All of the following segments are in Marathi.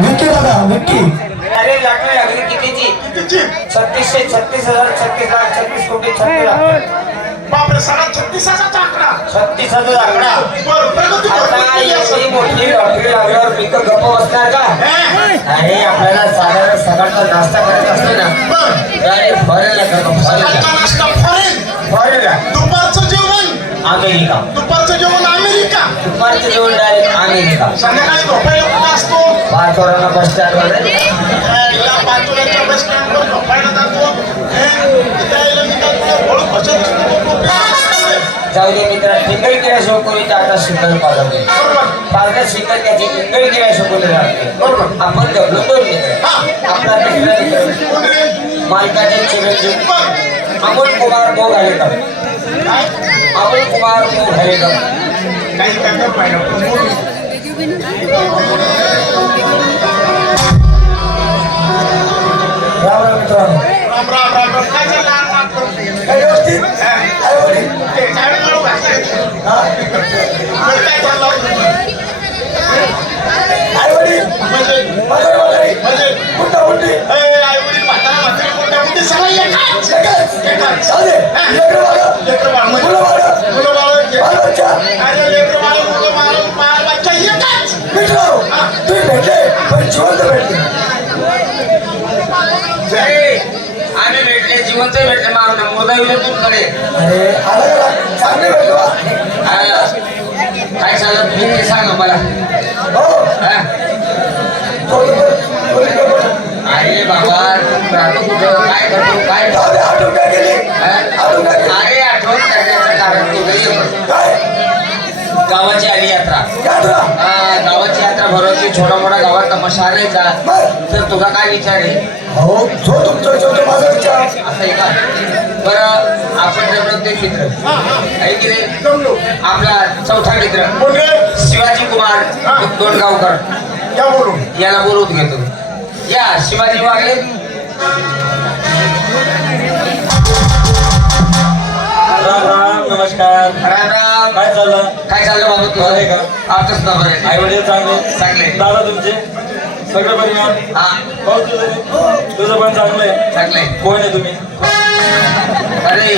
विकी बघा विकी अरे लाटवी लागली कितीची? कितीची? छत्तीसशे छत्तीस हजार छत्तीस लाख छत्तीस कोटी छत्तीस लाख. बापरे सगळा छत्तीसाचा आकडा. छत्तीस हजार आकडा. बरं प्रगती आता भरपूर एवढी मोठी लॉटरी लागल्यावर पिक गप्प बसणार का? हे? अरे आपल्याला साधारण नाश्ता करायचा असतो ना बरं. अरे फॉरेनला करतो फॉरेनला सकाळचा नाश्ता फॉरेन. फॉरेनला. दुपारचं जेवण अमेरिका. दुपारचं जेवण अमेरिका. दुपारचं जेवण डायरेक्ट अमेरिका. संध्याकाळी झोपायला कुठं असतो. बस पाचोळ्याच्या बस स्टँडवर झोपायला जातो. हे? यायला मी काय तुला ओळख बसत असतो तो टोपी असतो. जाऊ दे मित्रा टिंगल केल्या शिवकोरीच्या आता शिकल पालवते बरोबर. पालका शिकल त्याची शिकवले जाते बरोबर. आपण जगलो दोन मित्र. आपला तिसरा मित्र? मालकाचे चिरंजीव. अमोल कुमार मो घालेकर काय? अमोल कुमार मो घालेकर काही जिवंत भेटले अरे आम्ही भेटले जिवंत भेटले मग आमच्या मुर्दा येईल तुमकडे. काय झालं तुम्ही ते सांगा मला. अरे बाबा राहतो कुठं काय करतो काय जाऊ दे, आठवण काय केली आठवण काय केली अरे आठवण करण्याचं कारण तू घरी ये. काय गावाची आली यात्रा यात्रा हा, गावाची यात्रा भरवची छोटा मोठा आणायचा बर. तर तुझा काय विचार आहे? हो जो तुमचा विचार तो माझा विचार. असं आहे का? बरं आपण जर प्रत्येक मित्र आहे की नाही. आपला चौथा मित्र? शिवाजी कुमार दोंडगावकर या. याला बोलवून घेतो या शिवाजी वागले राम राम नमस्कार. राम राम. काय चाललं? काय चाललं बाबा तुझं? आहे का? आमचंच ना बरं आई आहे. वडील चांगले? चांगले. दादा तुमचे? सगळं हा. भाऊ तुझं पण चांगलं आहे. चांगले कोण आहे तुम्ही? अरे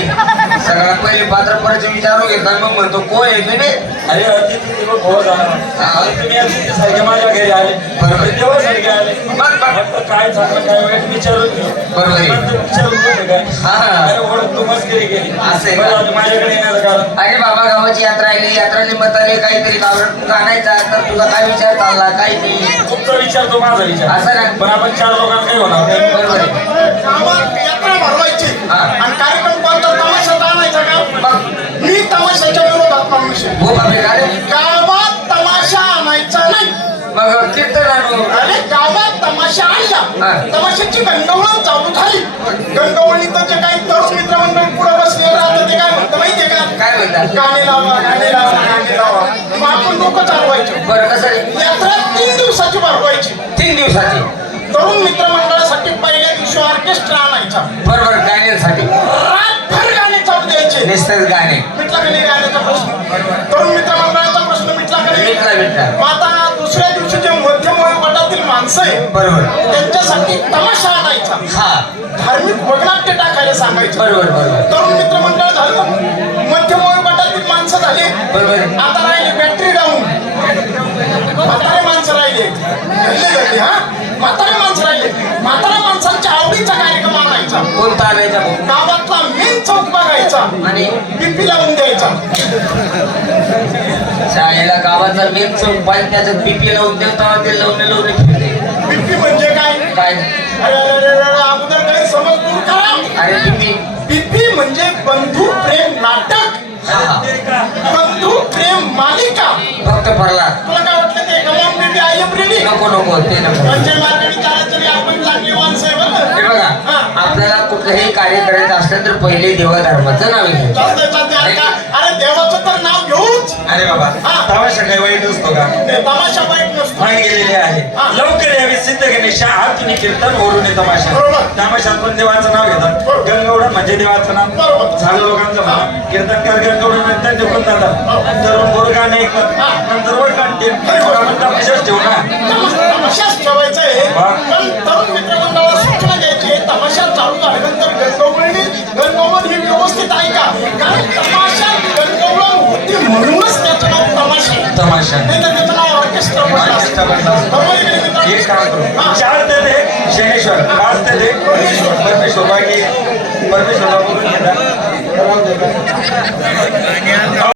सगळ्यात पहिले पात्र परिचय विचारू घेता मग म्हणतो कोण आहे तुम्ही अरे अतिथी आणि तुम्ही अतिथी सारखे माझ्या घरी आले बरोबर. देवासारखे आले बरं, बरं. म्हटलं काय चांगलं काय वाईट विचारून घे. बरोबर आहे. नंतर विचारून कुठे काय हा. अरे ओळख तू मस्करी केली असं आहे का? बरं, आता माझ्याकडे येण्याचं कारण अरे बाबा गावाची यात्रा आली यात्रा निमित्ताने काहीतरी गावात आणायचा तर तुझा काय विचार चालला काय नाही तुमचा विचार तो माझा विचार असं ना? पण आपण चार लोकांना काही होणार नाही मग कीर्तन आणू. अरे गावात तमाशा. आणला. तमाशाची गंडवळ चालू झाली. गंडवळीचं जे काही तरुण मित्रमंडळ पुढे बसलेलं राहतं ते काय म्हणतं माहितीये का? काय म्हणतात? गाणे लावा गाणे लावा गाणे लावा. मग आपण डोकं चालवायचं. बरं कसं यात्रा तीन दिवसाची भरवायची. तीन दिवसाची. तरुण मित्रमंडळासाठी पहिल्या माणसं आहे. बरोबर. त्यांच्यासाठी तमाशा आणायचा. हा. धार्मिक वगनाट्य टाकायला सांगायचं. बरोबर बरोबर. तरुण मित्रमंडळ झालं. मध्यम वयोगटातील माणसं झाली. बरोबर. आता राहिली बॅटरी डाऊन म्हातारे माणसं राहिले. हा? म्हातारे माणसं राहिले. म्हातारा माणसांच्या आवडीचा कार्यक्रम आणायचा. कोणता आणायचा? गावातला मेन चौक बघायचा. आणि? पिपी लावून द्यायचा. शाळेला गावाचा मेन चौक पाहिजे त्याच्यात बीपी लावून देवता ते लावून लावून पिपी म्हणजे काय? काय? अरे अरे अरे अरे, अगोदर काही समज दूर करा. अरे म्हणजे बंधू प्रेम नाटक. बंधू प्रेम मालिका. फक्त फरला तुला काय वाटलं ते come on baby I am ready? नको नको ते नको. म्हणजे मार्केट चालत तरी आपण चांगली माणसं आहे बरं हे का? बघा हा. आपल्याला कुठलंही कार्य करायचं असलं तर पहिले देवधर्माचं नाव घ्यायचं चालतंय चालतंय अरे का- अरे देवाचं तर नाव घेऊच. अरे बाबा हा. तमाशा काही वाईट असतो का? ते तमाशा वाईट नसतो. गेलेले आहे लवकर यावे सिद्ध गणेशा आरतीने कीर्तन ओरून तमाशा. तमाशात पण देवाचं नाव घेतात. गंगवडन म्हणजे देवाचं नाव. झालं लोकांचं म्हणा. कीर्तनकार गंगवडन नंतर निघून जातात नंतर मुरगाने नंतर तमाशाच ठेवू ना. तमाशाच आहे. तमाशा चालू व्यवस्थित आहे का? तमाशा नाही मित्रांनो? एक काम करू चार ते दे शनेश्वर पाच ते दे परमेश्वर बाकी परमेश्वर बोलून